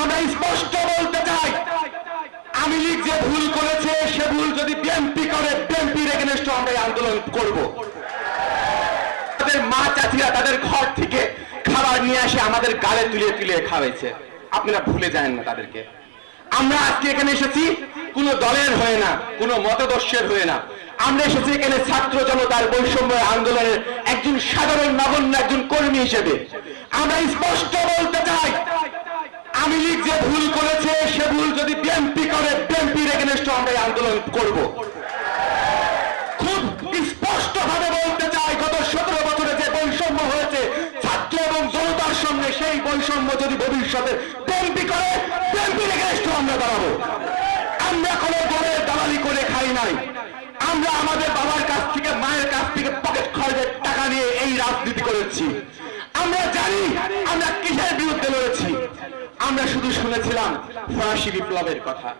আমরা স্পষ্ট বলতে চাই, আমি লীগ যে ভুল করেছে, সে ভুল যদি বিএনপি করে বিএনপির এগেনস্ট আমরা আন্দোলন করব। তাদের মা চাচিরা তাদের ঘর থেকে খাবার নিয়ে আসে আমাদের গালে তুলে তুলে খাওয়াইছে। আপনারা ভুলে যান না তাদেরকে। আমরা আজকে এখানে এসেছি, কোনো দলের হয়ে না, কোনো মতদর্শের হয়ে না। আমরা এসেছি এখানে ছাত্র জনতার বৈষম্য আন্দোলনের একজন সাধারণ নগণ্য একজন কর্মী হিসেবে। আমরা স্পষ্ট বলতে চাই আমি লীগ যে ভুল করেছে, সে ভুল যদি বিএনপি করে বিএনপির এগেনস্ট আমরা আন্দোলন করব। খুব স্পষ্ট ভাবে বলতে চাই, গত সতেরো বছরে যে বৈষম্য হয়েছে, ছাত্র এবং জনতার সঙ্গে সেই বৈষম্য যদি ভবিষ্যতে বিএনপি করে বিএনপির এগেনস্ট আমরা দাঁড়াবো। আমরা কোনো দলের দালালি করে খাই নাই। আমরা আমাদের বাবার কাছ থেকে, মায়ের কাছ থেকে পকেট খরচের টাকা নিয়ে এই রাজনীতি করেছি। আমরা জানি আমরা কিসের বিরুদ্ধে লড়েছি। আমরা শুধু শুনেছিলাম ফরাসি বিপ্লবের কথা।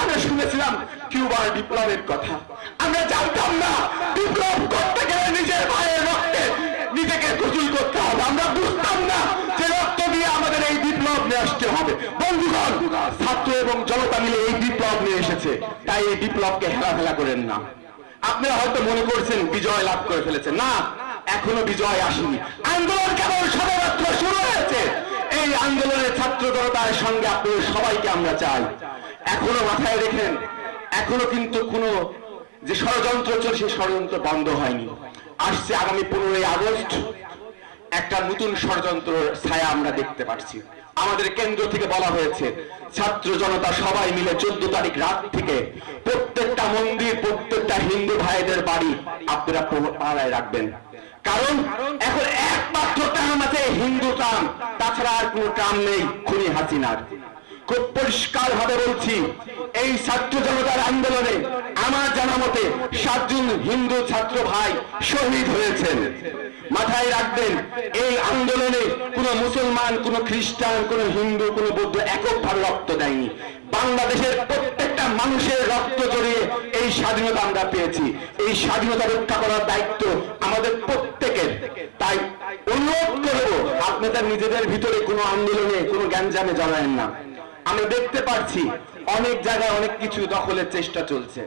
আমরা শুনেছিলাম কিউবার বিপ্লবের কথা। আমরা জানতাম না বিপ্লব করতে গেলে নিজের ভাইয়ের রক্তে নিজেকে গোসল করতে হবে। আমরা বুঝতাম না যে রক্ত দিয়ে আমাদের এই বিপ্লব নিয়ে আসতে হবে। বন্ধুগণ, ছাত্র এবং জনতা মিলে এই বিপ্লব নিয়ে এসেছে। তাই এই বিপ্লবকে হেলাফেলা করেন না। আপনারা হয়তো মনে করছেন বিজয় লাভ করে ফেলেছেন না, এখনও বিজয় আসেনি। আন্দোলন কেবল সবেমাত্র শুরু হয়েছে। এই আন্দোলনের ছাত্র জনতার সঙ্গে আপনাদের সবাইকে আমরা চাই। এখনও মাথায় রেখেন, এখনও কিন্তু কোনো যে ষড়যন্ত্র চলছে ষড়যন্ত্র বন্ধ হয়নি। আসছে আগামী পনেরোই আগস্ট, একটা নতুন ষড়যন্ত্র ছায়া আমরা দেখতে পাচ্ছি। আমাদের কেন্দ্র থেকে বলা হয়েছে, ছাত্র জনতা সবাই মিলে চোদ্দ তারিখ রাত থেকে প্রত্যেকটা মন্দির, প্রত্যেকটা হিন্দু ভাইদের বাড়ি আপনারা পাড়ায় রাখবেন। কারণ এখন একমাত্র টান আছে হিন্দু টান তাছাড়া আর কোনো টান নেই খুনি হাসিনার। খুব পরিষ্কার ভাবে বলছি, এই ছাত্র জনতার আন্দোলনে আমার জানা মতে সাতজন হিন্দু ছাত্র ভাই শহীদ হয়েছেন। মাথায় রাখবেন, এই আন্দোলনে কোনো মুসলমান, কোনো খ্রিস্টান, কোনো হিন্দু, কোনো বৌদ্ধ এককভাবে রক্ত দেয়নি। বাংলাদেশের প্রত্যেকটা মানুষের রক্ত জড়িয়ে এই স্বাধীনতা আমরা পেয়েছি। এই স্বাধীনতা রক্ষা করার দায়িত্ব আমাদের প্রত্যেকের। তাই অনুরোধ করব, আপনাদের নিজেদের ভিতরে কোনো আন্দোলনে, কোনো জ্ঞানজামে জড়ায়েন না। আমরা দেখতে পাচ্ছি অনেক জায়গায় অনেক কিছু দখলের চেষ্টা চলছে।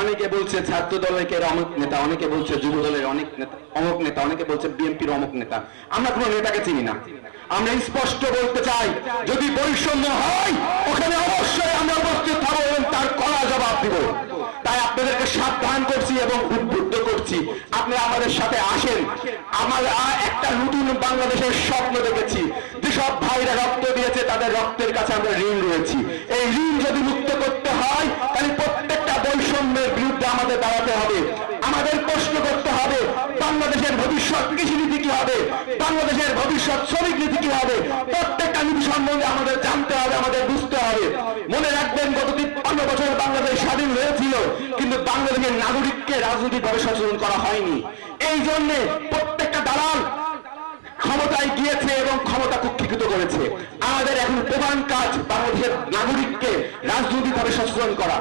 অনেকে বলছে ছাত্র দলের অমুক নেতা, অনেকে বলছে যুব দলের অনেক নেতা, অমুক নেতা, অনেকে বলছে বিএনপির অমুক নেতা। আমরা কোনো নেতাকে চিনি না। আমরা স্পষ্ট বলতে চাই, যদি বৈষম্য হয়, ওখানে অবশ্যই আমরা উপস্থিত থাকব এবং তার কড়া জবাব দিব। তাই আপনাদেরকে সাবধান করছি এবং উদ্বুদ্ধ করছি। আপনারা আমাদের সাথে আসেন। আমরা একটা নতুন বাংলাদেশের স্বপ্ন দেখেছি। যেসব ভাইরা রক্ত তাদের রক্তের কাছে আমরা ঋণ রয়েছি। এই ঋণ যদি মুক্ত করতে হয়, তাহলে প্রত্যেকটা বৈষম্যের বিরুদ্ধে আমাদের দাঁড়াতে হবে। আমাদের প্রশ্ন করতে হবে, বাংলাদেশের ভবিষ্যৎ কৃষি নীতি কি হবে? বাংলাদেশের ভবিষ্যৎ শ্রমিক নীতি কি হবে? প্রত্যেকটা নীতি সম্বন্ধে আমাদের জানতে হবে, আমাদের বুঝতে হবে। মনে রাখবেন, গত তিপ্পান্ন বছর বাংলাদেশ স্বাধীন হয়েছিল, কিন্তু বাংলাদেশের নাগরিককে রাজনৈতিকভাবে সচেতন করা হয়নি। এই জন্যে প্রত্যেকটা দালাল ক্ষমতায় গিয়েছে এবং ক্ষমতা কুক্ষিকৃত করেছে। আমাদের এখন প্রধান কাজ বাংলাদেশের নাগরিককে রাজনৈতিকভাবে সচেতন করা।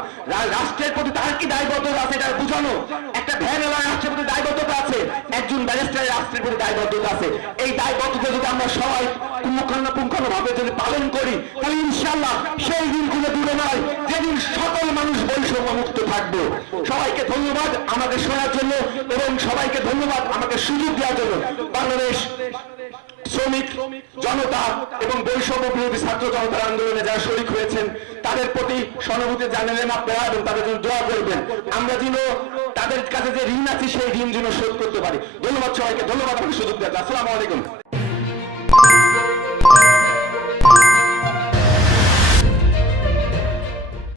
রাষ্ট্রের প্রতি তার কি দায়বদ্ধতা আছে এটা বুঝানো? একটা ভ্যান এলাকায় রাষ্ট্রের প্রতি দায়বদ্ধতা আছে। একজন ব্যারিস্টারের রাষ্ট্রের প্রতি দায়বদ্ধতা আছে। এই দায়বদ্ধতা যদি আমরা সবাই পুঙ্খানুপুঙ্খানু ভাবে যদি পালন করি, তাহলে ইনশাল্লাহ সেই দিনগুলো দূরে নয়। যেদিন সকল বৈষম্য মুক্ত থাকবে। সবাইকে ধন্যবাদ আমাকে শোনার জন্য এবং সবাইকে ধন্যবাদ আমাকে সুযোগ দেওয়ার জন্য। বাংলাদেশ শ্রমিক জনতা এবং বৈষম্য বিরোধী ছাত্র জনতার আন্দোলনে যারা শরিক হয়েছেন, তাদের প্রতি সহানুভূতি জানালেন আপনারা এবং তাদের জন্য দোয়া করবেন। আমরা যেন তাদের কাছে যে ঋণ আছে, সেই ঋণ যেন শোধ করতে পারি। ধন্যবাদ সবাইকে, ধন্যবাদ আমাকে সুযোগ দেওয়া আসসালামু আলাইকুম।